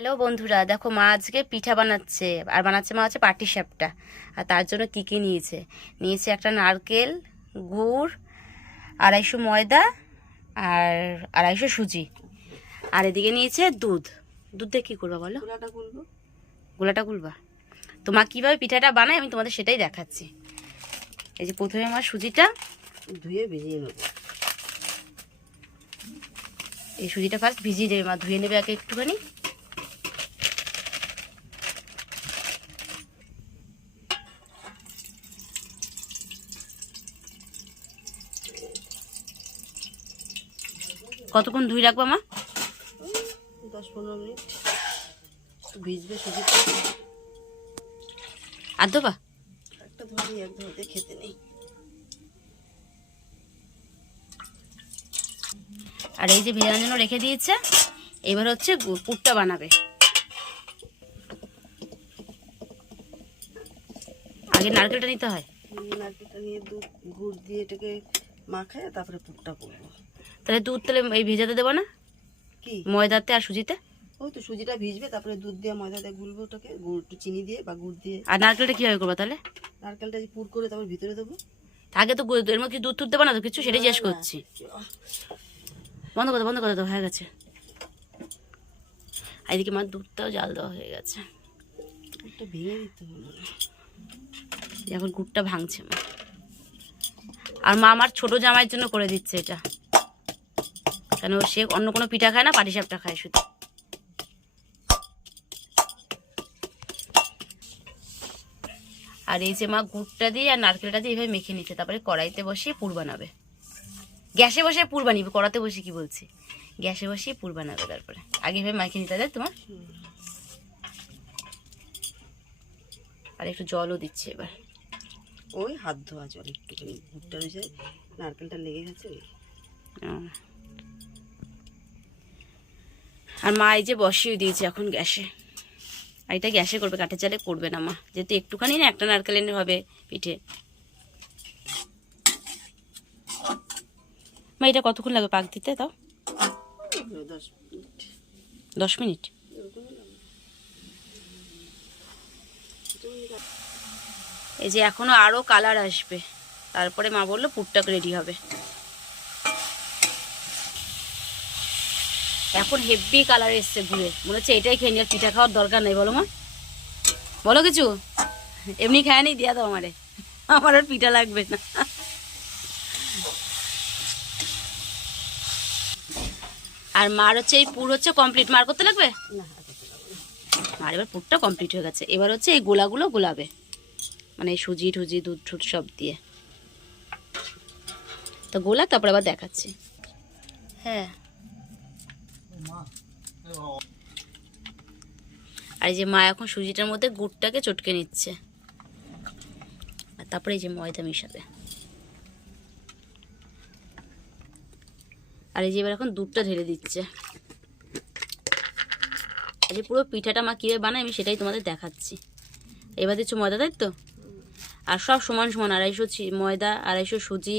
Hello বন্ধুরা, দেখো মা আজকে পিঠা বানাচ্ছে। আর বানাচ্ছে মা হচ্ছে পাটিসাপটা। আর তার জন্য কী কী নিয়েছে নিয়েছে একটা নারকেল, গুড়, 250 ময়দা, আর 250 সুজি। আর এদিকে নিয়েছে দুধ। দুধ দিয়ে কী করবা বলো? গোলাটা গুলবো। গোলাটা গুলবা? তো মা কীভাবে পিঠাটা বানায় আমি তোমাদের সেটাই দেখাচ্ছি। এই যে প্রথমে আমার সুজিটা ধুয়ে ভিজিয়ে নেবো। এই সুজিটা ফার্স্ট ভিজিয়ে দেবে মা, ধুয়ে নেবে আগে একটুখানি। কতক্ষণ ধুই রাখবা মা? 10-15 মিনিট একটু ভিজবে সুজিটা। আর দেবা? একটা ধরি এক ধরতে খেতে নেই। আর এই যে ভেজানোর জন্য রেখে দিয়েছে। এবার হচ্ছে পুরটা বানাবে। আগে নারকেলটা নিতে হয়। নারকেলটা নিয়ে দুধ গুড় দিয়ে এটাকে মাখায় তারপরে পুরটা করবো। তাহলে দুধ তাহলে এই ভেজাতে দেবো না? কি ময়দাতে আর সুজিতে? ওই তো সুজিটা ভিজবে, তারপরে দুধ দিয়ে ময়দা দিয়ে গুলবো ওটাকে, গুড় একটু চিনি দিয়ে বা গুড় দিয়ে। আর নারকেলটা কিভাবে করবো তাহলে? নারকেলটা যে পুর করে তারপর ভিতরে দেবো। আগে তো এর মধ্যে দুধ টুধ দেবো না তো কিছু? সেটাই জিজ্ঞেস করছি। বন্ধ করে দাও, হয়ে গেছে। আর এদিকে আমার দুধটাও জাল দেওয়া হয়ে গেছে। একটা ভেঙে দিতে হবে। এখন গুড়টা ভাঙছে মা। আর মা আমার ছোট জামাইয়ের জন্য করে দিচ্ছে এটা, কেন সে অন্য কোনো পিঠা খায় না, পাটিসাপটা খায় শুধু। আর এই যে মা গুড়টা দিয়ে আর নারকেলটা দিয়ে এভাবে মেখে নিচ্ছে, তারপরে কড়াইতে বসিয়ে পুর বানাবে। গ্যাসে বসে পুর বানিয়ে, কড়াতে বসে কি বলছি, গ্যাসে বসিয়ে পুর বানাবে। তারপরে আগে এভাবে মেখে নিতে দেয় তোমার। আর একটু জলও দিচ্ছে এবার। ওই হাত ধোয়া জল একটুখানি, গুড়টা রয়েছে নারকেলটা লেগে গেছে। আর মা এই যে বসিয়ে দিয়েছে এখন গ্যাসে। আর এটা গ্যাসে করবে, কাঠের জালে করবে না মা, যেহেতু একটুখানি না, একটা নারকেলের হবে পিঠে। মা এটা কতক্ষণ লাগবে পাক দিতে তাও? 10 মিনিট। 10 মিনিট? এই যে এখনো আরো কালার আসবে, তারপরে মা বললো পুরটা রেডি হবে। এখন হেভি কালার এসছে ঘুরে, মনে হচ্ছে এটাই খেয়ে নিয়ে পিঠা খাওয়ার দরকার নেই। বলো মা, বলো কিছু। এমনি খায় নি, দিয়া দাও আমারে, আমার আর পিঠা লাগবে না। আর মার হচ্ছে এই পুর হচ্ছে কমপ্লিট, মার করতে লাগবে না, মার এবার পুরটা কমপ্লিট হয়ে গেছে। এবার হচ্ছে এই গোলাগুলো গোলাবে, মানে সুজি টুজি দুধ টুধ সব দিয়ে। তো গোলা তারপরে আবার দেখাচ্ছি। হ্যাঁ, আর এই যে মা এখন সুজিটার মধ্যে গুড়টাকে চটকে নিচ্ছে, আর তারপরে এই যে ময়দা মিশাবে। আর এই যে এবার এখন দুধটা ঢেলে দিচ্ছে। আর যে পুরো পিঠাটা মা কীভাবে বানায় আমি সেটাই তোমাদের দেখাচ্ছি। এবার দিচ্ছ ময়দা, তাই তো? আর সব সমান সমান, 250 ময়দা, 250 সুজি,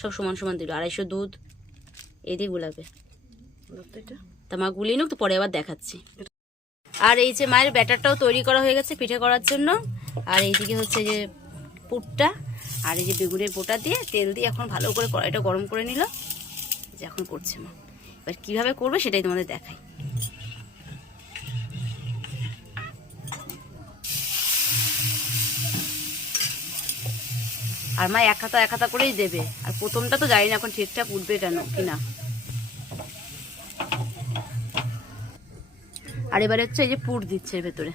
সব সমান সমান দিল, 250 দুধ, এদিকে গুলাবে। তা মা গুলিয়ে নিক, তো পরে আবার দেখাচ্ছি। আর এই যে মায়ের ব্যাটারটাও তৈরি করা হয়ে গেছে পিঠে করার জন্য। আর এইদিকে হচ্ছে যে পুরটা, আর এই যে বেগুনের বোটা দিয়ে তেল দিয়ে এখন ভালো করে কড়াইটা গরম করে নিল। যে এখন করছে মা, এবার কীভাবে করবে সেটাই তোমাদের দেখাই। আর মা এক হাতা করেই দেবে। আর প্রথমটা তো জানি না এখন ঠিকঠাক উঠবে কেন কিনা। আর এবারে হচ্ছে এই যে পুর দিচ্ছে এর ভেতরে।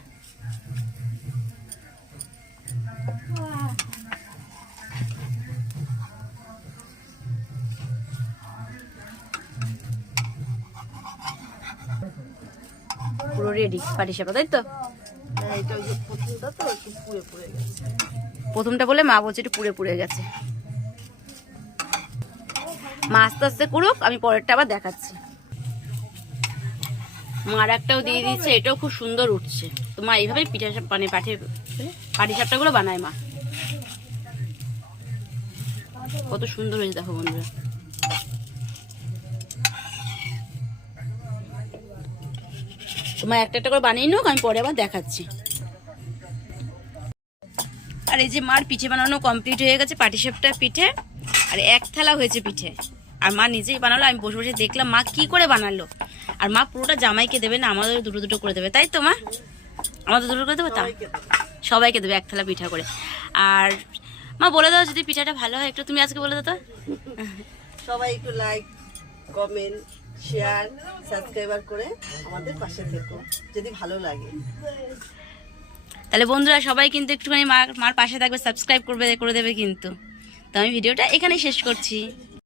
পুরো রেডি পাটিসাপটা, তাই তো? এটা ওই যে প্রথমটা তো একটু পুড়ে পুড়ে গেছে। প্রথমটা বলে মা বলছে একটু পুড়ে পুড়ে গেছে। মা আস্তে আস্তে করুক, আমি পরেরটা আবার দেখাচ্ছি। মার একটাও দিয়ে দিচ্ছে, এটাও খুব সুন্দর উঠছে। তো মা এইভাবেই পিঠা মানে পাটিসাপটাগুলো বানায় মা। কত সুন্দর হয়েছে দেখো বন্ধুরা। মা একটা একটা করে বানিয়ে নোক, আমি পরে আবার দেখাচ্ছি। আর এই যে মার পিঠে বানানো কমপ্লিট হয়ে গেছে, পাটিসাপটা পিঠে, আর এক থালা হয়েছে পিঠে। আর মা নিজেই বানালো, আমি বসে বসে দেখলাম মা কি করে বানালো। আর মা পুরোটা জামাইকে দেবে না, আমাদের দুটো দুটো করে দেবে, তাই তো মা? আমাদের দুটো করে দেবে তা সবাইকে দেবে এক থালা পিঠা করে। আর মা বলে দাও যদি পিঠাটা ভালো হয় একটু, তুমি আজকে বলে দাও তো। সবাই একটু লাইক, কমেন্ট, শেয়ার, সাবস্ক্রাইবার করে আমাদের পাশে থেকো যদি ভালো লাগে। তাহলে বন্ধুরা সবাই কিন্তু একটুখানি মার পাশে থাকবে, সাবস্ক্রাইব করে দেবে কিন্তু। তো আমি ভিডিওটা এখানেই শেষ করছি।